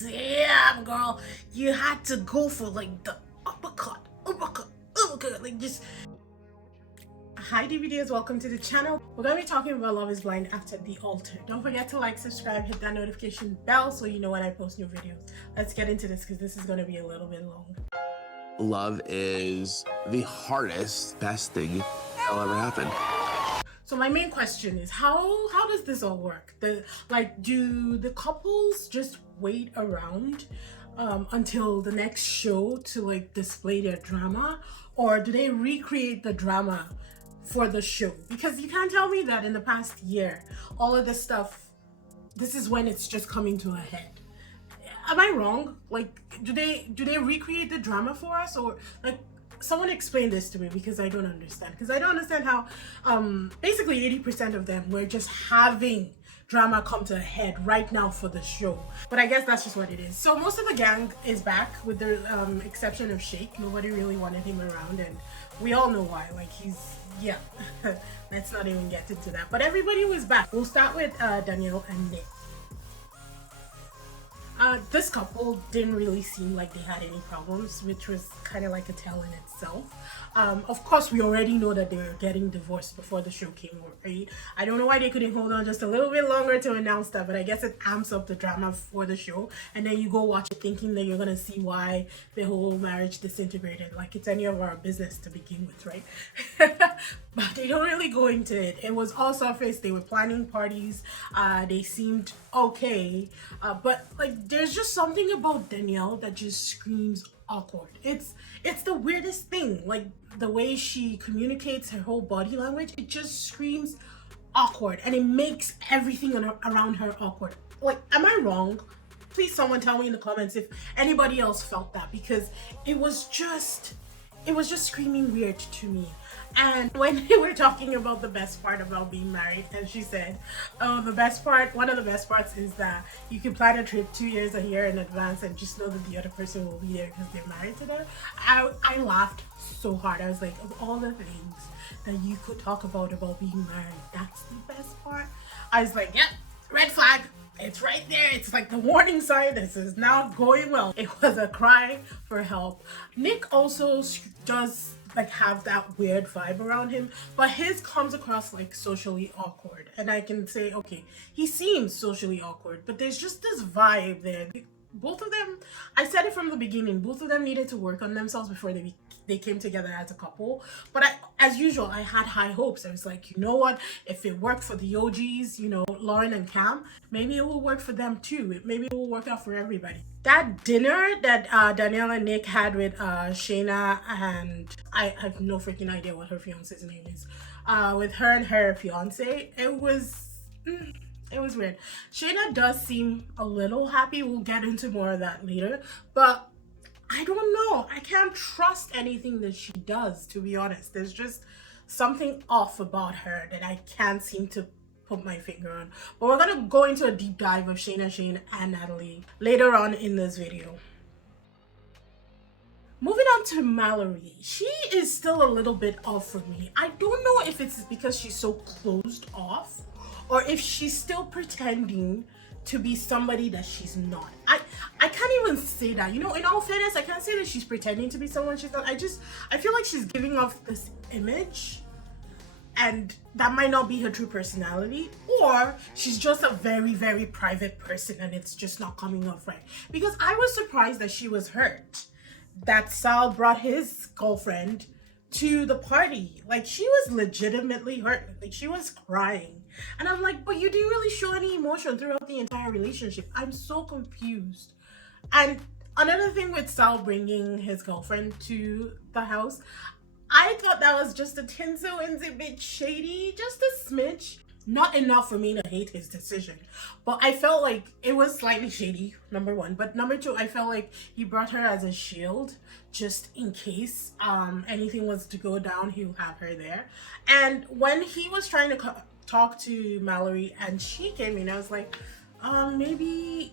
damn, girl, you had to go for like the uppercut, like just. Hi DVDers, welcome to the channel. We're going to be talking about Love is Blind after the altar. Don't forget to like, subscribe, hit that notification bell so you know when I post new videos. Let's get into this because this is going to be a little bit long. Love is the hardest, best thing that'll ever happen. So my main question is how does this all work? Do the couples just wait around until the next show to like display their drama, or do they recreate the drama for the show? Because you can't tell me that in the past year all of this stuff, this is when it's just coming to a head. Am I wrong? Like, do they recreate the drama for us, or like someone explain this to me, because I don't understand. Because I don't understand how basically 80% of them were just having drama come to a head right now for the show. But I guess that's just what it is. So most of the gang is back, with the exception of Shayne. Nobody really wanted him around, and we all know why. Like, he's, yeah. Let's not even get into that. But everybody was back. We'll start with Danielle and Nick. This couple didn't really seem like they had any problems, which was kind of like a tell in itself. Of course, we already know that they were getting divorced before the show came over, right? I don't know why they couldn't hold on just a little bit longer to announce that, but I guess it amps up the drama for the show, and then you go watch it thinking that you're gonna see why the whole marriage disintegrated, like it's any of our business to begin with, right? But they don't really go into it. It was all surface. They were planning parties. They seemed okay, but like there's just something about Danielle that just screams awkward. It's the weirdest thing. Like the way she communicates, her whole body language, it just screams awkward, and it makes everything around her awkward. Like, am I wrong? Please someone tell me in the comments if anybody else felt that, because it was just screaming weird to me. And when they were talking about the best part about being married, and she said, oh, one of the best parts is that you can plan a trip 2 years a year in advance and just know that the other person will be there because they're married to them. I laughed so hard. I was like, of all the things that you could talk about being married, that's the best part. I was like, yep, red flag. It's right there. It's like the warning sign. This is not going well. It was a cry for help. Nick also does like have that weird vibe around him, but his comes across like socially awkward, and I can say, okay, he seems socially awkward, but there's just this vibe there. Both of them, I said it from the beginning, both of them needed to work on themselves before they came together as a couple. But as usual, I had high hopes. I was like, you know what, if it worked for the OGs, you know, Lauren and Cam, maybe it will work for them too. Maybe it will work out for everybody. That dinner that Danielle and Nick had with Shayne, and I have no freaking idea what her fiance's name is, with her and her fiance, it was weird. Shayne does seem a little happy. We'll get into more of that later, but I don't know. I can't trust anything that she does, to be honest. There's just something off about her that I can't seem to put my finger on. But we're gonna go into a deep dive of Shayne and Natalie later on in this video. Moving on to Mallory, she is still a little bit off for me. I don't know if it's because she's so closed off, or if she's still pretending to be somebody that she's not. I can't even say that. You know, in all fairness, I can't say that she's pretending to be someone she's not. I feel like she's giving off this image, and that might not be her true personality, or she's just a very, very private person and it's just not coming off right. Because I was surprised that she was hurt that Sal brought his girlfriend to the party. Like, she was legitimately hurt. Like, she was crying. And I'm like, but you didn't really show any emotion throughout the entire relationship. I'm so confused. And another thing with Sal bringing his girlfriend to the house, I thought that was just a tinsel and a bit shady, just a smidge. Not enough for me to hate his decision, but I felt like it was slightly shady, number one. But number two, I felt like he brought her as a shield, just in case anything was to go down, he'll have her there. And when he was trying to talk to Mallory and she came in, I was like, maybe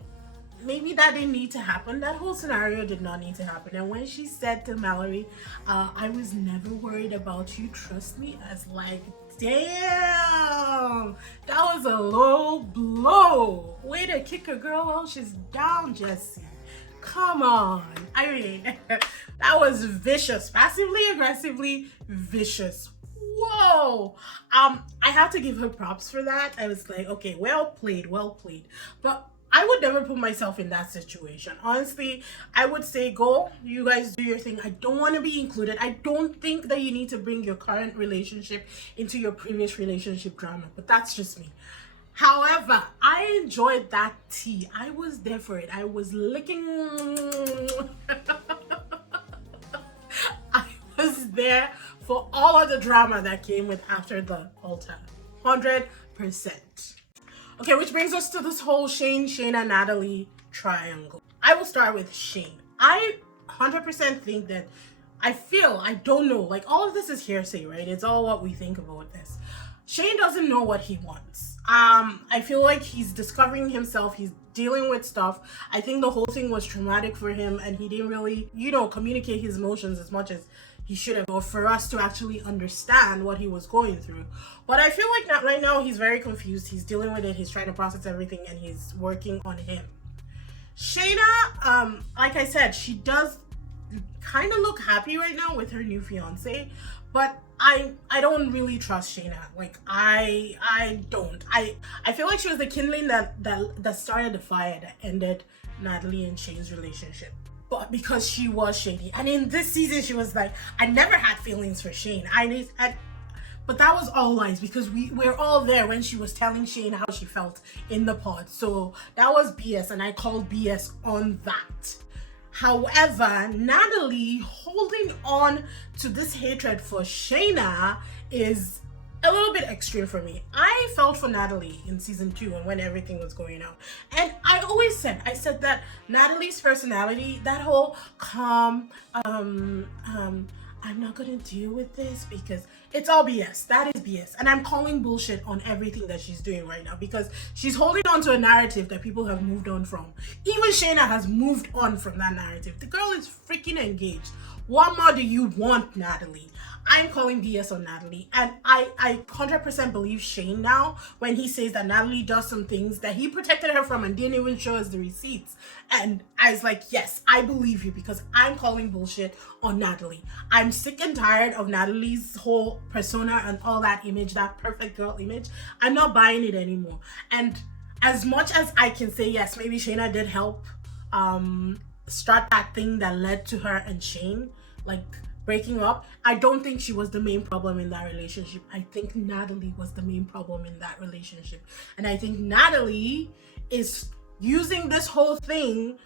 that didn't need to happen. That whole scenario did not need to happen. And when she said to Mallory, I was never worried about you, trust me, I was like, Damn, that was a low blow. Way to kick a girl while she's down, Jesse. Come on. I mean, that was vicious. Passively, aggressively vicious. Whoa. I have to give her props for that. I was like, okay, well played, well played. But I would never put myself in that situation. Honestly, I would say go, you guys do your thing. I don't want to be included. I don't think that you need to bring your current relationship into your previous relationship drama, but that's just me. However, I enjoyed that tea. I was there for it. I was licking. I was there for all of the drama that came with after the altar. 100%. Okay, which brings us to this whole Shayne and Natalie triangle. I will start with Shayne. I 100% think that I don't know, like all of this is hearsay, right? It's all what we think about this. Shayne doesn't know what he wants. I feel like he's discovering himself. He's dealing with stuff. I think the whole thing was traumatic for him and he didn't really, communicate his emotions as much as he should have, or for us to actually understand what he was going through. But I feel like right now he's very confused. He's dealing with it. He's trying to process everything and he's working on him. Shayne, like I said, she does kind of look happy right now with her new fiance, but I don't really trust Shayne. Like I don't. I feel like she was the kindling that started the fire that ended Natalie and Shayne's relationship. But because she was shady, and in this season she was like, I never had feelings for Shayne. But that was all lies because we're all there when she was telling Shayne how she felt in the pod. So that was BS, and I called BS on that. However, Natalie holding on to this hatred for Shayne is a little bit extreme for me. I felt for Natalie in season 2 and when everything was going on. And I said that Natalie's personality, that whole calm, I'm not gonna deal with this because it's all BS. That is BS. And I'm calling bullshit on everything that she's doing right now because she's holding on to a narrative that people have moved on from. Even Shayne has moved on from that narrative. The girl is freaking engaged. What more do you want, Natalie? I'm calling BS on Natalie, and I 100% believe Shayne now when he says that Natalie does some things that he protected her from and didn't even show us the receipts. And I was like, yes, I believe you because I'm calling bullshit on Natalie. I'm sick and tired of Natalie's whole persona and all that image, that perfect girl image. I'm not buying it anymore. And as much as I can say, yes, maybe Shayne did help start that thing that led to her and Shayne, like, breaking up, I don't think she was the main problem in that relationship. I think Natalie was the main problem in that relationship. And I think Natalie is using this whole thing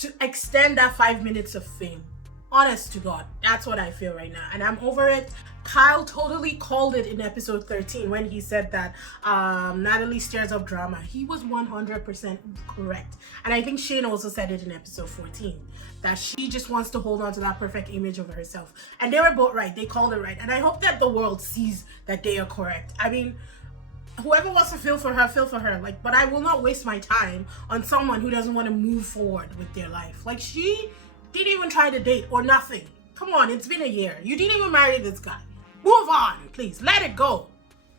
to extend that 5 minutes of fame. Honest to God, that's what I feel right now. And I'm over it. Kyle totally called it in episode 13 when he said that Natalie stirs up drama. He was 100% correct. And I think Shayne also said it in episode 14, that she just wants to hold on to that perfect image of herself. And they were both right. They called it right. And I hope that the world sees that they are correct. I mean, whoever wants to feel for her, feel for her. Like, but I will not waste my time on someone who doesn't want to move forward with their life. Like, she didn't even try to date or nothing. Come on, it's been a year. You didn't even marry this guy. Move on, please. Let it go.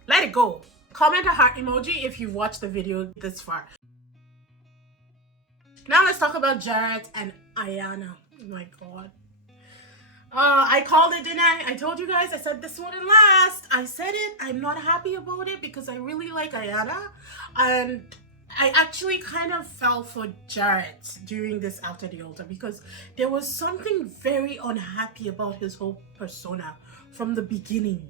Let it go. Comment a heart emoji if you've watched the video this far. Now let's talk about Jarrette and Iyanna. Oh my God. I called it, didn't I? I told you guys, I said this wouldn't last. I said it. I'm not happy about it because I really like Iyanna. And I actually kind of fell for Jarrette during this After the Altar because there was something very unhappy about his whole persona from the beginning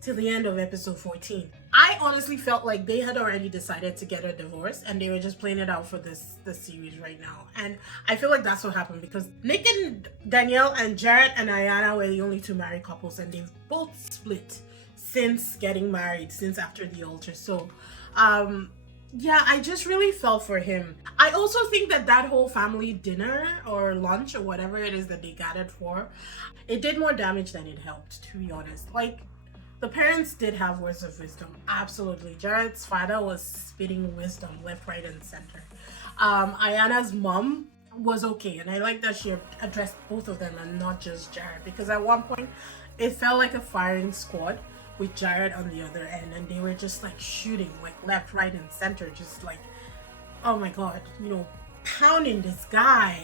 to the end of episode 14. I honestly felt like they had already decided to get a divorce and they were just playing it out for this series right now. And I feel like that's what happened because Nick and Danielle and Jarrette and Iyanna were the only two married couples and they've both split since getting married, since After the Altar. So, yeah, I just really fell for him. I also think that whole family dinner or lunch or whatever it is that they gathered for, it did more damage than it helped, to be honest. Like, the parents did have words of wisdom, absolutely. Jarrette's father was spitting wisdom left, right, and center. Iyanna's mom was okay, and I like that she addressed both of them and not just Jarrette, because at one point, it felt like a firing squad. with Jarrette on the other end, and they were just like shooting like left, right, and center, just like, oh my god, pounding this guy,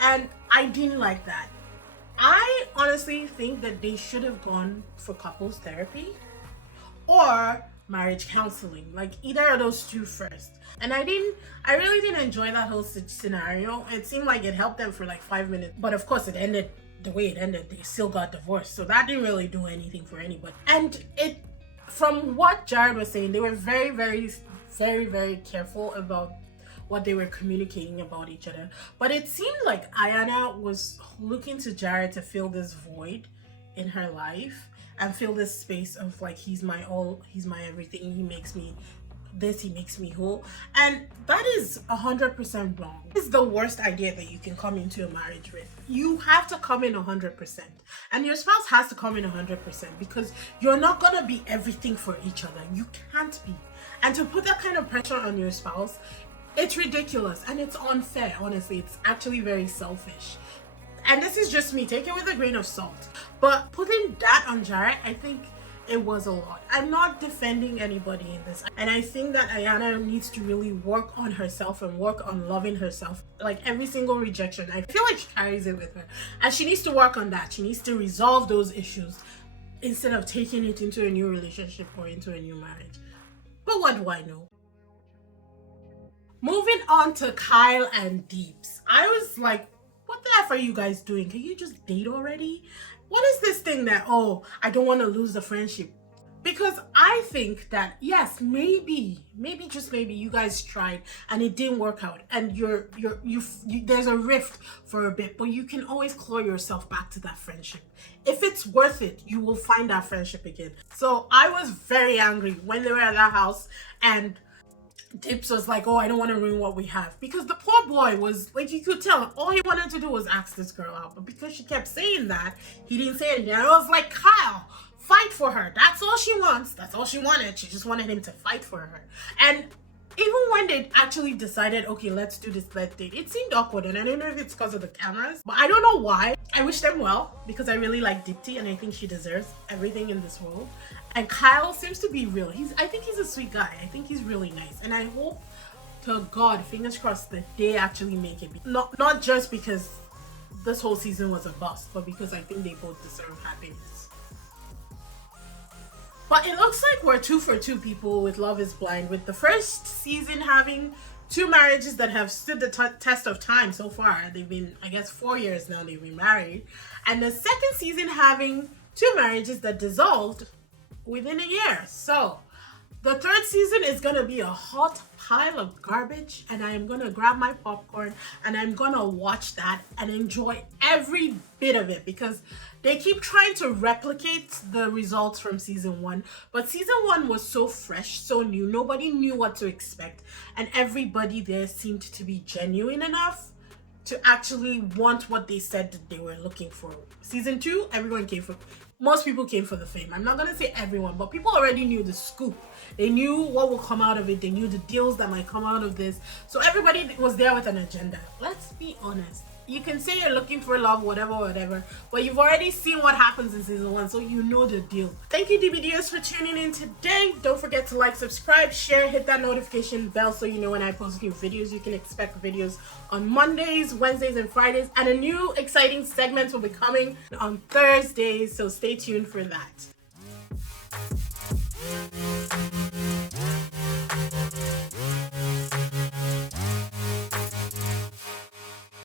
and I didn't like that. I honestly think that they should have gone for couples therapy or marriage counseling, like either of those two first. And I really didn't enjoy that whole scenario. It seemed like it helped them for like 5 minutes, but of course it ended the way it ended. They still got divorced, so that didn't really do anything for anybody. And from what Jarrette was saying, they were very, very, very, very careful about what they were communicating about each other. But it seemed like Iyanna was looking to Jarrette to fill this void in her life and fill this space of like, he's my all, he's my everything, he makes me this, he makes me whole. And that is 100% wrong. It's the worst idea that you can come into a marriage with. You have to come in 100%, and your spouse has to come in 100%, because you're not gonna be everything for each other. You can't be. And to put that kind of pressure on your spouse, it's ridiculous and it's unfair. Honestly, it's actually very selfish. And this is just me, take it with a grain of salt. But putting that on Jarrette, I think it was a lot. I'm not defending anybody in this. And I think that Iyanna needs to really work on herself and work on loving herself. Like every single rejection, I feel like she carries it with her. And she needs to work on that. She needs to resolve those issues instead of taking it into a new relationship or into a new marriage. But what do I know? Moving on to Kyle and Deeps. I was like, what the F are you guys doing? Can you just date already? What is this thing that, oh, I don't want to lose the friendship? Because I think that, yes, maybe just maybe you guys tried and it didn't work out, and you there's a rift for a bit, but you can always claw yourself back to that friendship. If it's worth it, you will find that friendship again. So I was very angry when they were at that house and Dips was like, oh, I don't want to ruin what we have. Because the poor boy was, like, you could tell, all he wanted to do was ask this girl out. But because she kept saying that, he didn't say anything. And I was like, Kyle, fight for her. That's all she wants. That's all she wanted. She just wanted him to fight for her. And even when they actually decided, okay, let's do this, let's date, it seemed awkward. And I don't know if it's because of the cameras, but I don't know why. I wish them well, because I really like Deepti and I think she deserves everything in this world. And Kyle seems to be real. I think he's a sweet guy. I think he's really nice. And I hope to God, fingers crossed, that they actually make it. Not just because this whole season was a bust, but because I think they both deserve happiness. But it looks like we're 2 for 2 people with Love is Blind, with the first season having 2 marriages that have stood the test of time so far. They've been, I guess, 4 years now they've been married. And the second season having 2 marriages that dissolved within a year. So the third season is gonna be a hot pile of garbage, and I am gonna grab my popcorn and I'm gonna watch that and enjoy every bit of it, because they keep trying to replicate the results from season 1, but season 1 was so fresh, so new, nobody knew what to expect, and everybody there seemed to be genuine enough to actually want what they said that they were looking for. Season 2, most people came for the fame. I'm not gonna say everyone, but people already knew the scoop. They knew what will come out of it. They knew the deals that might come out of this. So everybody was there with an agenda. Let's be honest. You can say you're looking for love, whatever, but you've already seen what happens in season 1, so you know the deal. Thank you, DBDers, for tuning in today. Don't forget to like, subscribe, share, hit that notification bell so you know when I post new videos. You can expect videos on Mondays, Wednesdays, and Fridays, and a new exciting segment will be coming on Thursdays, so stay tuned for that.